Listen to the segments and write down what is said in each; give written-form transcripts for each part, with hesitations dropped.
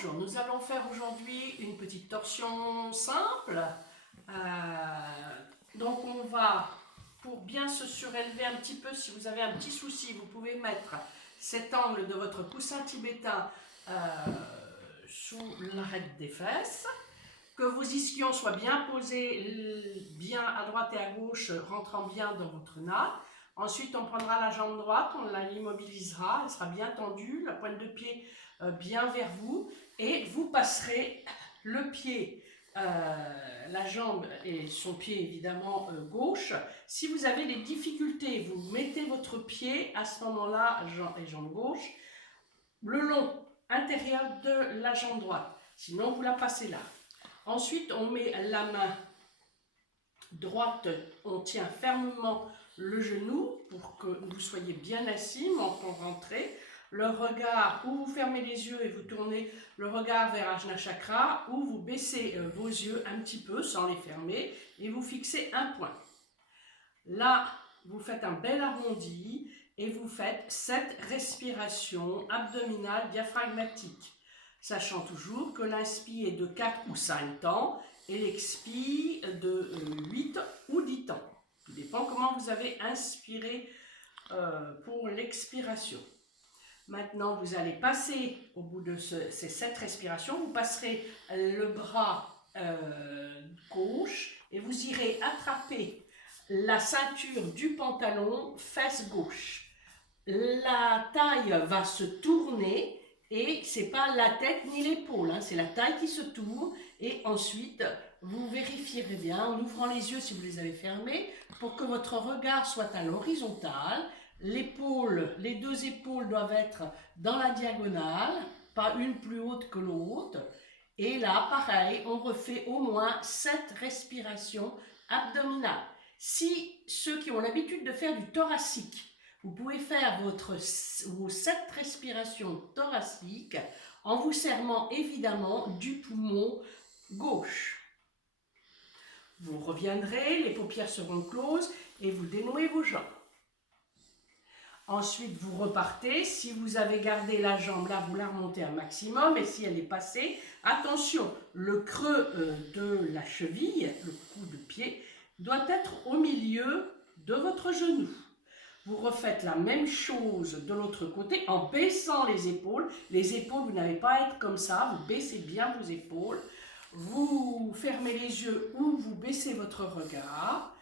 Bonjour, nous allons faire aujourd'hui une petite torsion simple. Donc on va, pour bien se surélever un petit peu, si vous avez un petit souci, vous pouvez mettre cet angle de votre coussin tibétain sous l'arête des fesses. Que vos ischions soient bien posés, bien à droite et à gauche, rentrant bien dans votre natte. Ensuite, on prendra la jambe droite, on l'immobilisera, elle sera bien tendue, la pointe de pied bien vers vous, et vous passerez le pied, la jambe et son pied évidemment gauche. Si vous avez des difficultés, vous mettez votre pied à ce moment-là, jambe gauche, le long intérieur de la jambe droite. Sinon, vous la passez là. Ensuite, on met la main droite, on tient fermement le genou pour que vous soyez bien assis, menton rentré. Le regard, ou vous fermez les yeux et vous tournez le regard vers Ajna Chakra, ou vous baissez vos yeux un petit peu sans les fermer et vous fixez un point. Là, vous faites un bel arrondi et vous faites 7 respirations abdominales diaphragmatiques, sachant toujours que l'inspire est de 4 ou 5 temps et l'expire de 8 ou 10 temps. Tout dépend comment vous avez inspiré pour l'expiration. Maintenant, vous allez passer, au bout de ces 7 respirations, vous passerez le bras gauche et vous irez attraper la ceinture du pantalon fesse gauche. La taille va se tourner et c'est pas la tête ni l'épaule, hein, c'est la taille qui se tourne. Et ensuite, vous vérifierez bien en ouvrant les yeux si vous les avez fermés pour que votre regard soit à l'horizontale. Les deux épaules doivent être dans la diagonale, pas une plus haute que l'autre. Et là, pareil, on refait au moins 7 respirations abdominales. Si ceux qui ont l'habitude de faire du thoracique, vous pouvez faire vos 7 respirations thoraciques en vous servant évidemment du poumon gauche. Vous reviendrez, les paupières seront closes et vous dénouez vos jambes. Ensuite, vous repartez. Si vous avez gardé la jambe là, vous la remontez un maximum. Et si elle est passée, attention, le creux de la cheville, le coup de pied, doit être au milieu de votre genou. Vous refaites la même chose de l'autre côté en baissant les épaules. Les épaules, vous n'avez pas à être comme ça. Vous baissez bien vos épaules. Vous fermez les yeux ou vous baissez votre regard.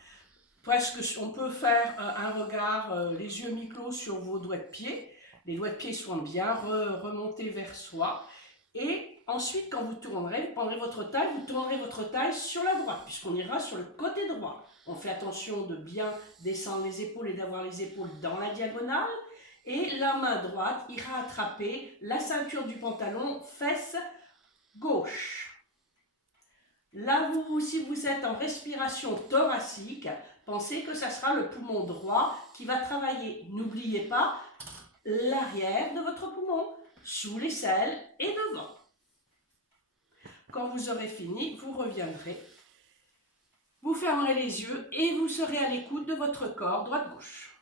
Presque, on peut faire un regard, les yeux mi-clos sur vos doigts de pied. Les doigts de pied sont bien remontés vers soi. Et ensuite, quand vous tournerez, vous prendrez votre taille, vous tournerez votre taille sur la droite, puisqu'on ira sur le côté droit. On fait attention de bien descendre les épaules et d'avoir les épaules dans la diagonale. Et la main droite ira attraper la ceinture du pantalon, fesse gauche. Là, si vous êtes en respiration thoracique, pensez que ça sera le poumon droit qui va travailler. N'oubliez pas l'arrière de votre poumon, sous l'aisselle et devant. Quand vous aurez fini, vous reviendrez. Vous fermerez les yeux et vous serez à l'écoute de votre corps droite-gauche.